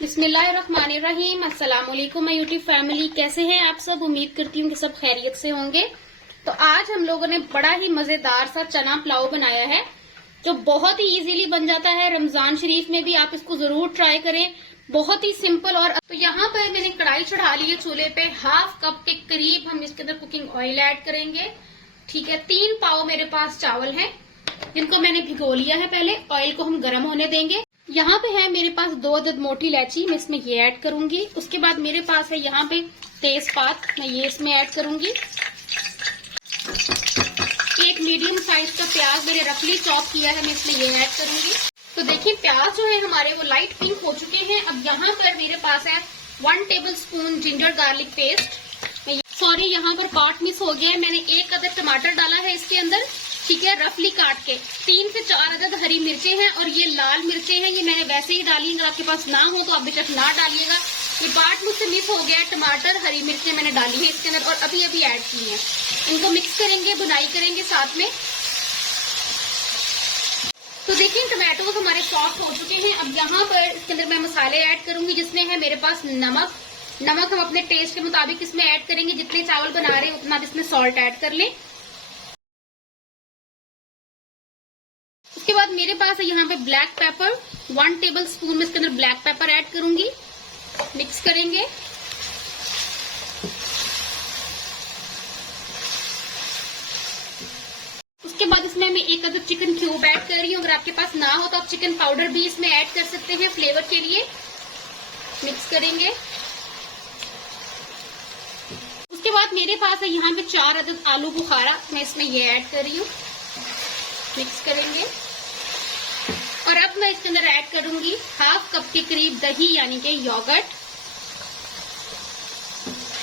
बिस्मिल्लाहिर्रहमानिर्रहीम। अस्सलाम वालेकुम माय यूट्यूब फैमिली, कैसे हैं आप सब। उम्मीद करती हूँ कि सब खैरियत से होंगे। तो आज हम लोगों ने बड़ा ही मजेदार सा चना पुलाव बनाया है जो बहुत ही इजीली बन जाता है। रमजान शरीफ में भी आप इसको जरूर ट्राई करें, बहुत ही सिंपल। और तो यहाँ पर मैंने कढ़ाई चढ़ा ली है चूल्हे पे। हाफ कप के करीब हम इसके अंदर कुकिंग ऑयल ऐड करेंगे। ठीक है, 3 पाव मेरे पास चावल है जिनको मैंने भिगो लिया है। पहले ऑयल को हम गर्म होने देंगे। यहाँ पे है मेरे पास 2 अदद मोटी इलायची, मैं इसमें ये ऐड करूंगी। उसके बाद मेरे पास है यहाँ पे तेजपात, मैं ये इसमें ऐड करूंगी। एक मीडियम साइज का प्याज मैंने रफली चॉप किया है, मैं इसमें ये ऐड करूंगी। तो देखिए प्याज जो है हमारे वो लाइट पिंक हो चुके हैं। अब यहाँ पर मेरे पास है 1 table spoon ginger garlic paste. Sorry, यहाँ पर पार्ट मिस हो गया है। मैंने 1 अदद टमाटर डाला है इसके अंदर, ठीक है, रफली काट के। 3 से 4 अदद हरी मिर्चें हैं और ये लाल मिर्चें हैं, ये मैंने वैसे ही डाली। अगर आपके पास ना हो तो आप बेशक ना डालिएगा। ये पार्ट मुझसे मिस हो गया है। टमाटर हरी मिर्चें मैंने डाली है इसके अंदर और अभी अभी ऐड की है। इनको मिक्स करेंगे, बुनाई करेंगे साथ में। तो देखिए टमाटोज हमारे सॉफ्ट हो चुके हैं। अब यहाँ पर इसके अंदर मैं मसाले ऐड करूंगी, जिसमें है मेरे पास नमक। नमक हम अपने टेस्ट के मुताबिक इसमें ऐड करेंगे। जितने चावल बना रहे हैं उतना इसमें सॉल्ट ऐड कर लें। उसके बाद मेरे पास है यहाँ पे ब्लैक पेपर, 1 टेबल स्पून में इसके अंदर ब्लैक पेपर ऐड करूंगी। मिक्स करेंगे। उसके बाद इसमें मैं 1 अदद चिकन क्यूब ऐड कर रही हूँ। अगर आपके पास ना हो तो आप चिकन पाउडर भी इसमें ऐड कर सकते हैं फ्लेवर के लिए। मिक्स करेंगे। उसके बाद मेरे पास है यहाँ पे 4 अदद आलू बुखारा, मैं इसमें ये ऐड कर रही हूँ। मिक्स करेंगे। और अब मैं इसके अंदर ऐड करूंगी हाफ कप के करीब दही, यानी कि योगर्ट।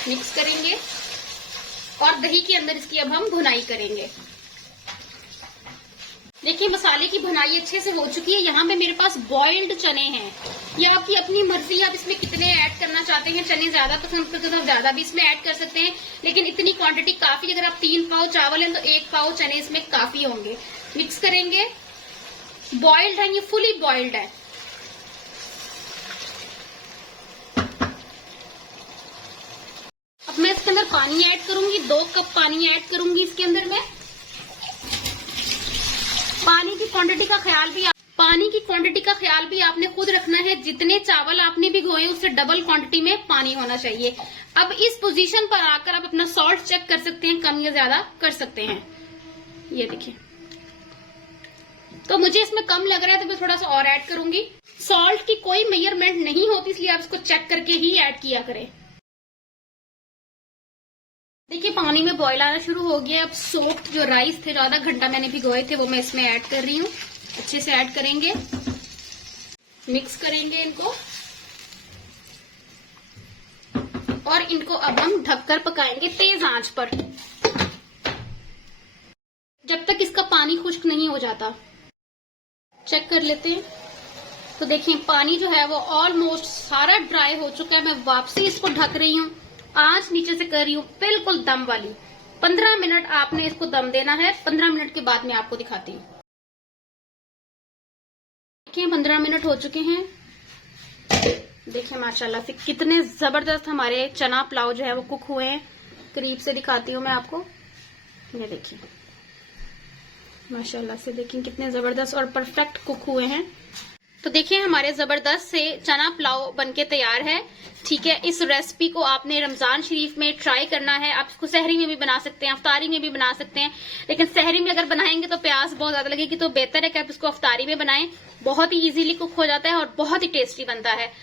मिक्स करेंगे और दही के अंदर इसकी अब हम भुनाई करेंगे। देखिए मसाले की भुनाई अच्छे से हो चुकी है। यहाँ पे मेरे पास बॉइल्ड चने हैं। ये आपकी अपनी मर्जी, आप इसमें कितने ऐड करना चाहते हैं। चने ज्यादा पसंद करते हैं तो ज्यादा भी इसमें ऐड कर सकते हैं, लेकिन इतनी क्वांटिटी काफी। अगर आप 3 पाव चावल है तो 1 पाव चने इसमें काफी होंगे। मिक्स करेंगे। बॉइल्ड है, ये फुली बॉइल्ड है। अब मैं इसके अंदर पानी ऐड करूंगी, 2 कप पानी ऐड करूंगी इसके अंदर मैं। पानी की क्वांटिटी का ख्याल भी आपने खुद रखना है। जितने चावल आपने भिगोए उससे डबल क्वांटिटी में पानी होना चाहिए। अब इस पोजीशन पर आकर आप अपना सॉल्ट चेक कर सकते हैं, कम या ज्यादा कर सकते हैं। ये देखिए, तो मुझे इसमें कम लग रहा है तो मैं थोड़ा सा और ऐड करूंगी। सॉल्ट की कोई मेजरमेंट नहीं होती, इसलिए आप इसको चेक करके ही ऐड किया करें। देखिए पानी में बॉईल आना शुरू हो गया। अब सोक्ड जो राइस थे, आधा घंटा मैंने भिगोए थे, वो मैं इसमें ऐड कर रही हूँ। अच्छे से ऐड करेंगे, मिक्स करेंगे इनको और इनको अब हम ढककर पकाएंगे तेज आंच पर, जब तक इसका पानी खुश्क नहीं हो जाता। चेक कर लेते हैं। तो देखिए पानी जो है वो ऑलमोस्ट सारा ड्राई हो चुका है। मैं वापसी इसको ढक रही हूँ, आंच नीचे से कर रही हूँ बिल्कुल दम वाली। 15 मिनट आपने इसको दम देना है। 15 मिनट के बाद मैं आपको दिखाती हूँ। देखिए 15 मिनट हो चुके हैं। देखिए माशाल्लाह से कितने जबरदस्त हमारे चना पुलाव जो है वो कुक हुए हैं। करीब से दिखाती हूँ मैं आपको। ये देखिए माशाल्लाह से, देखिए कितने जबरदस्त और परफेक्ट कुक हुए हैं। तो देखिए हमारे जबरदस्त से चना पुलाव बनके तैयार है। ठीक है, इस रेसिपी को आपने रमजान शरीफ में ट्राई करना है। आप इसको सहरी में भी बना सकते हैं, अफ्तारी में भी बना सकते हैं, लेकिन सहरी में अगर बनाएंगे तो प्यास बहुत ज्यादा लगेगी, तो बेहतर है कि आप इसको अफ्तारी में बनाएं। बहुत ही इजीली कुक हो जाता है और बहुत ही टेस्टी बनता है।